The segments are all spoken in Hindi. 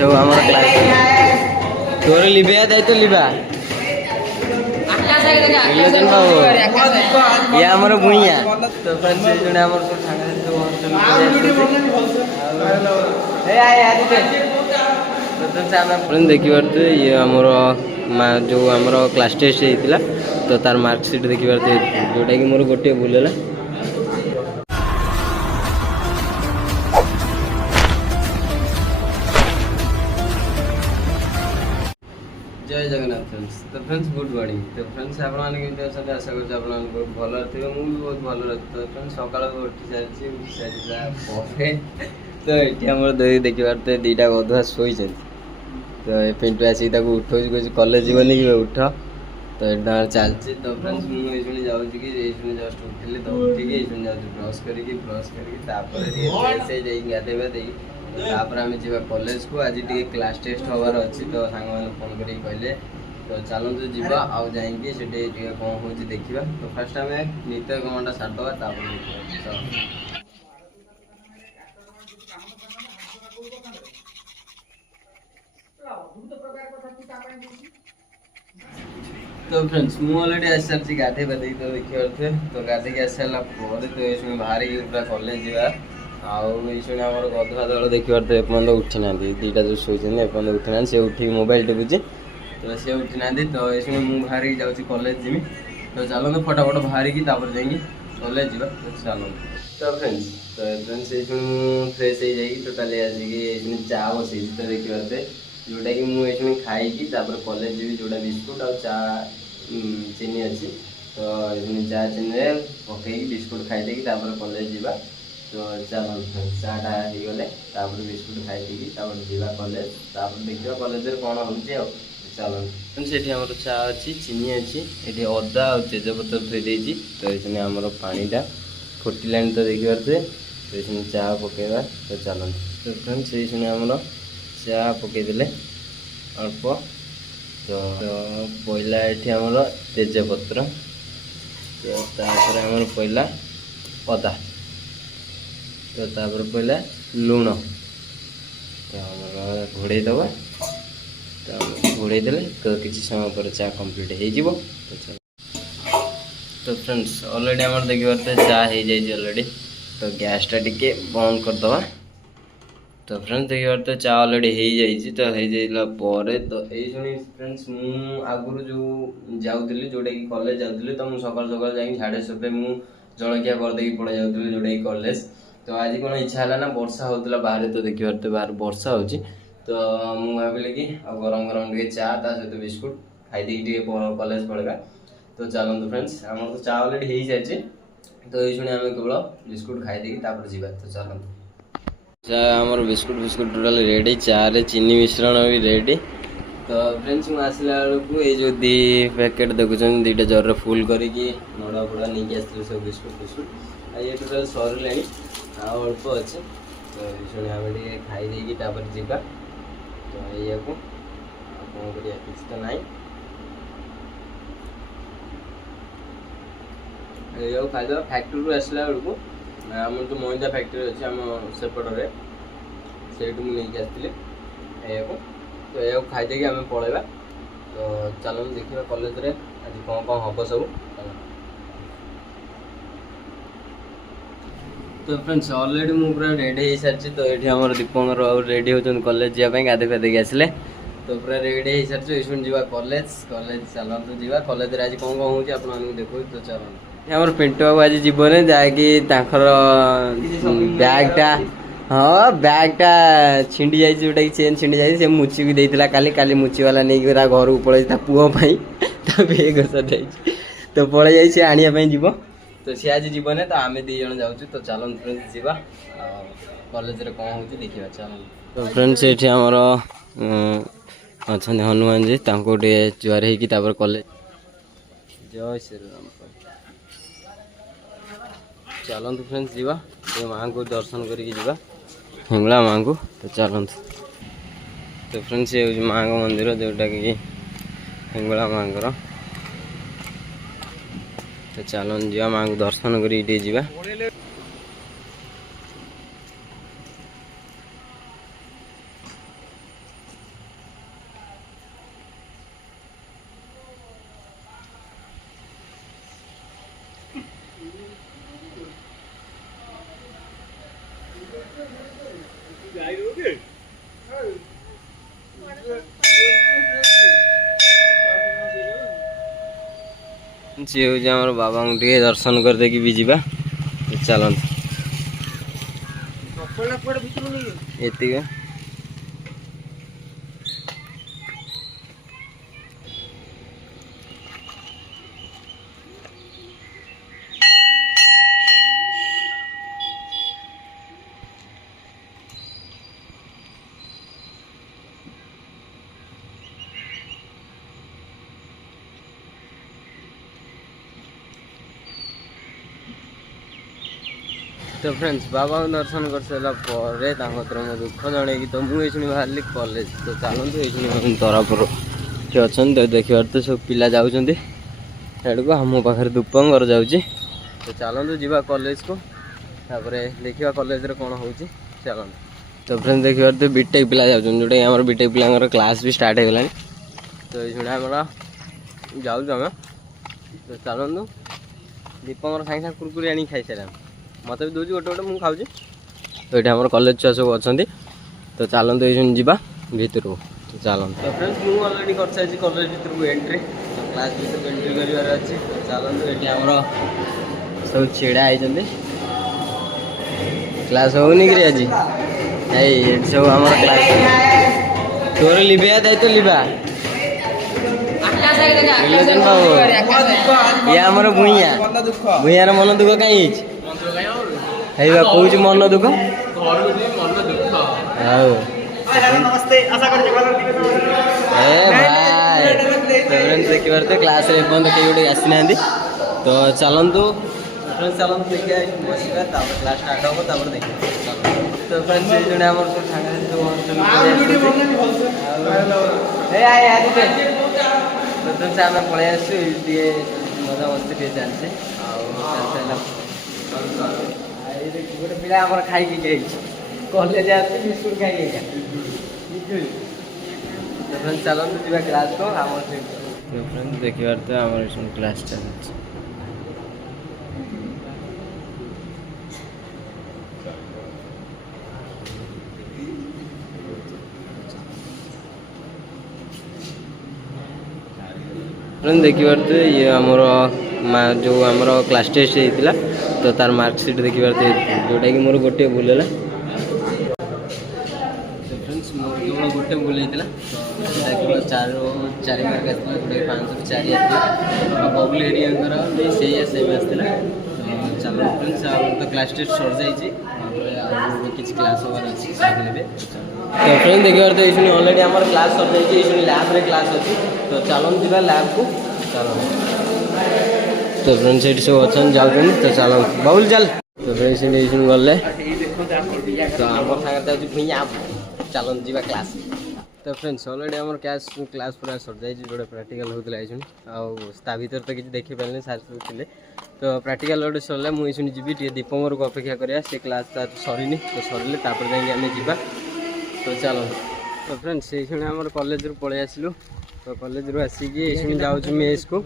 सब आम क्लास तोर लिभा दायित्व तो लिभा ये आमर भूइया तो फ्रेंड्स ये जने आमर सब सांग तो हॉस्टल देखी पारे ये आमर जो आमर क्लास टेस्ट होता तो तार मार्कसीट देखी पारे जोटा कि मोर गोटे भूल है। जय जगन्नाथ फ्रेंड्स तो फ्रेंड्स गुड मॉर्निंग तो फ्रेंड्स आप आशा कर बहुत भल थे मुझे भी बहुत भल रही तो फ्रेंड्स सकाल उठी सारी तो ये आम देखी पारे दीटा गधुआ शोई तो ये पिंटू आसिक उठो कॉलेज जीवन कि उठ तो एटा चलती तो फ्रेंड्स मुझे जाऊँ कि जस्ट उठिली तो उठिकी ये ब्रश करके गाधे बाधे आम जा कॉलेज को आज टे क्लास टेस्ट हबार अच्छी तो सांग मैंने फोन कर कहले तो चलतु जा आउ जाइए कौन हो देखा तो फास्ट आम नित्य कमटा सारिदा तो फ्रेंड्स मुझे अलरेडी आसी सारी गाधे बाधे तो देखी पारे तो गाधे आस सारा तो ये बाहर पूरा कॉलेज जा आम गधुआ दल देखी पारे एपर्त उठी ना दीटा जो शोचते एपर्त उठी ना सी उठी मोबाइल टिपुचे तो सी उठी ना तो ये मुझे बाहर जाऊँगी कॉलेज जीवी तो चलते फटाफट बाहर की जाइए कॉलेज जा तो चलते तो फ्रेंड्स ये फ्रेश हो जाए टोटाली आसिक चा बसई तो देखी पारे जोटा कि मुझे खाई कॉलेज जी जोटा बिस्कुट आ चा चीनी अच्छी तो चा चीनी पकई बिस्कुट खाई कॉलेज जा तो चलो चाटा हो गले बिस्कुट खाई जा कॉलेज देखा कॉलेज कौन हो चलो से चा अच्छी चीनी अच्छी ये अदा और तेजपत्र थी तो ये आमर पानीटा फुटला तो देखी पारे तो ये चा पकेबा तो चलते तो फ्रेंड्स ये आमर चा पकईदे अल्प तो पहला ये आमर तेजपत्र तो आमर पहला अदा तो तापर पहला लुण तो आम घोड़े दबा तो घोड़े देले तो किसी समय पर चा कंप्लीट हो तो फ्रेंड्स ऑलरेडी आम देखी पारे चा हो जाए ऑलरेडी तो गैसटा टिके बंद करदे तो फ्रेंड्स देखी पारे चा ऑलरेडी हो जाए तो हो जाइला तो ये फ्रेंड्स आगुरी जो जाऊँगी जोटा कि कॉलेज जाऊँगी तो मुझे सकाल सकाल जा 7:30 मुझे जलखिया करदे पड़े जाऊँगी जोटा कि कॉलेज तो आज कौन इच्छा है ना वर्षा होता बाहर तो देखी पारे बाहर वर्षा हो तो मुझे भाविली कि गरम गरम टे चा ता सहित बिस्कुट खाई कॉलेज पड़ेगा तो चलते फ्रेंड्स आम तो चा ऑलरेडी हो जाए तो ये आम केवल बिस्कुट खाई जा तो चलते आमर बिस्कुट टोटाल रेडी चा रे चीनी मिश्रण भी रेडी तो फ्रेंड्स मुझे आसला बेलू ये दी पैकेट देखुं दीटा जर फुल करके नड़ा फड़ा नहीं आसती सब बिस्कुट ये टोटाल सरला अल्प अच्छे तो ये आम खाई जा तो या कौन कर किसी तो ना ये खाईद फैक्ट्री आसला बेलू आम तो मैदा फैक्ट्री अच्छे आम सेपटे से नहीं आसती या तो यह खाईदे आम पलैबा तो चलो देखा कॉलेज रे आज कौन कौन हम सब तो फ्रेंड्स ऑलरेडी मुझे पूरा रेडी हो सारी तो ये आम दीपंकर रेडी होती कॉलेज जावाई गाधे फाधे आसले तो पूरा रेडी हो सारी ये जा कॉलेज चलते जा कॉलेज आज कौन कौन हो देखो तो चलो आम पिंटू बाबू आज जीवन जहाँकि बैगटा हाँ बैगटा छिंडी जाए जोटा कि चेन छिंडी जाए से मुची भी देता काली मुची वाला नहीं घर को पड़े पुओपाई बेग सजाई तो पड़े जाए सी आने जीव तो सी आज जीवन तो आम दी जन जाऊँ तो चलो फ्रेंड्स जा कॉलेज रे कौन हो देखा चलो तो फ्रेंड्स ये आमर अच्छा हनुमान जी टे जुआर हो कॉलेज जय श्री राम चलते फ्रेंड्स जा माँ को दर्शन करके जा हिंगला माँ को तो चलते तो फ्रेंड्स ये माँ का मंदिर जोटा कि हिंगला माँ तो चलन जा माँ को दर्शन कर जा फ्रेंड्स ये हूँ आम बाबा टे दर्शन कर देकी भी जीवा चलत ये तो फ्रेंड्स बाबा दर्शन कर सारा मो दुख जन तो मुझे बाहर कॉलेज तो चलते ये तरफर किए अच्छा तो देखिए तो सब पिला जाऊँच को आम पाखे दुपंगर जाऊँगी तो चलते जीवा कॉलेज को तापर देखा कॉलेज कौन हो चलते तो फ्रेंड्स देखिए तो बीटेक पिला जाऊँ जोटा आम बीटेक पिला क्लास भी स्टार्ट होगा तो ये आम जाऊँ तो चलतु दीपंकर सागे सागे कुरकुरी आनी खाई सारा मत भी दूसरी गोटे गोटे मुझे खाऊँ तो ये आम कॉलेज छुआ सब अच्छा तो चलते ये जावा भितर को तो चलते तो फ्रेंड्स मुझे अलरेडी कर सारी कॉलेज भर को एंट्री तो क्लास भर एंट्री करार अच्छे तो चलते ये आम सब छिड़ा होती क्लास होनी कि आज ये सब आम क्लास तोर लिभा दायित्व लिभा या आमर भूइया भूइयार मन दुख कहीं कौच मन दुख भाई देखिए तो क्लास कई गोटे आसी ना तो चलतु चलते देखिए बसा क्लास स्टार्ट हम तापर देखिए तो फ्रेंड्स ये जड़े आम सब सांगे आम पलि आसु मजा मस्ती टे चलते गोटे पिला आम खाई कॉलेज आस बिस्कुट खाई चलते जी क्लास को आम फ्रेंड्स देखिए तो आम क्लास चलते फ्रेंड देखिए तो ये आमर जो आमर क्लास टेस्ट होता तो तार मार्कसीट देखिए जोटा कि मोर गोटे भूल है फ्रेंड्स मोर केवल गोटे भूल होता केवल चार मार्क आसला गोटे 504 आसला बबुल हेरिया से सेम आसला तो चलो फ्रेंड्स तो क्लास टेस्ट सर जाइए किसी क्लास हमार अच्छी तो फ्रेंड देखिए तो ये अलरेडी आम क्लास सर जाइए लैब रे क्लास अच्छी तो चलते जी लैब को चलो तो फ्रेंड्स ये सब अच्छा जाऊँ तो चलो बाबुल चल तो फ्रेंड्स गले तो आम सागर भूइया चलते जी क्लास तो फ्रेंड्स अलरेडी आम क्लास पूरा सर जाइए जो प्राक्टिकल होता है भर तो किसी देखी पारे सार सब थे तो प्राक्टिकल गोटे सरला मुझे जी दीपंकर को अपेक्षा करा से क्लास सरीनी तो सर जाइए तो चलो तो फ्रेंड्स ये आम कॉलेज रू पलि आसलु तो कॉलेज रू आसिकी जाऊँ मेस को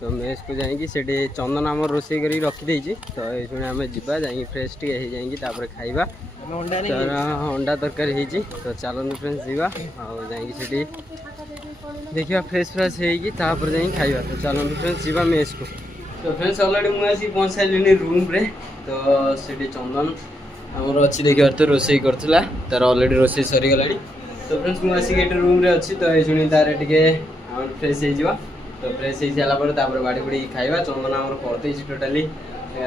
तो मेस को जाइए से चंदन आम रोसे कर रखीदे तो ये आम जा फ्रेश टे जाइए खाइबा अंडा तरकारी तो चलते फ्रेंड्स जीवा जा देखा फ्रेश फ्रेश होपर जा खाइबा तो चलते फ्रेंड्स जीवा मेस को तो फ्रेंड्स अलरेडी मुझे पहुँच सारे रूम रे तो से चंदन आमर अच्छी देखिए तो रोसे करला तार अलरेडी रोसे सरीगला तो फ्रेंड्स मुझे रूम रे अच्छी तो ये तार टे फ्रेश हो तो फ्रेश हो सारापर बाड़ी बुड़ी खाइबा चंदन आम करदे टोटाली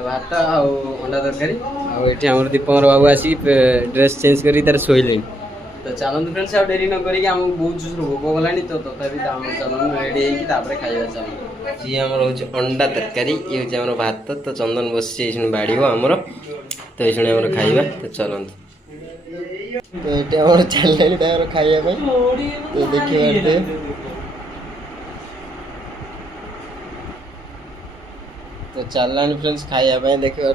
भात अंडा तरकारी आठ आम दीपंकर बाबू आसिक ड्रेस चेंज कर शोले तो चलते फ्रेंड्स आ डेरी न करेंगे आम बहुत जोर भोक गला तो तथापि आम चंदन रेडी होकर खाइबा चलो जी आम हूँ अंडा तरकारी ये हूँ आम भात तो चंदन बस बाड़ी आमर तो ये आम खाइबा तो चलते तो ये चल खाइबा तो देखिए तो चलला फ्रेंड्स खाइबा देखिए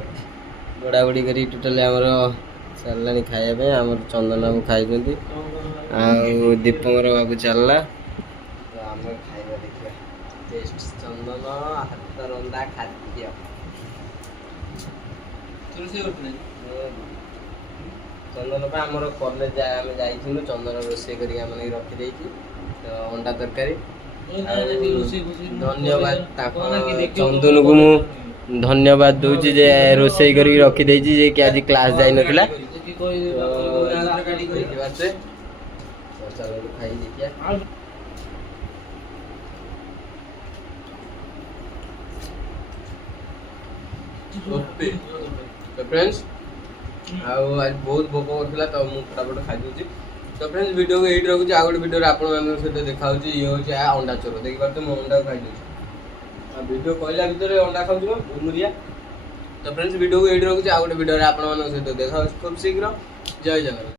बुड़ा बुड़ी कर टोटाली आमर चलला खाइबा आम चंदन बाबू खाई आ दीपंकर बाबू चलला तो आम खाइबा देखिए टेस्ट चंदन हाथ रंधा खाद्य चंदन आमर कॉलेज आम जा चंदन रोसे कर रखी तो अंडा तरकारी धन्यवाद चंदन को मु धन्यवाद दूची जे रोषे करी रखी देची जे कि आज क्लास जाई नथिला चलो खाई देखिया तो फ्रेंड्स आज बहुत भोक करथिला तो मु फटाफट खाई दूची तो फ्रेंड्स वीडियो को एडिट रखुची आ गोटे वीडियो रे आपण मानक सहित देखा होची ये होची अंडा चोर देखि पारते मु अंडा खाई दूची आ वीडियो कहला भीतर अंडा खाउची मुरिया तो फ्रेंड्स वीडियो को एडिट रखुची आ गोटे वीडियो रे आपण मानक सहित देखा होची खूब शीघ्र जय जगन्नाथ।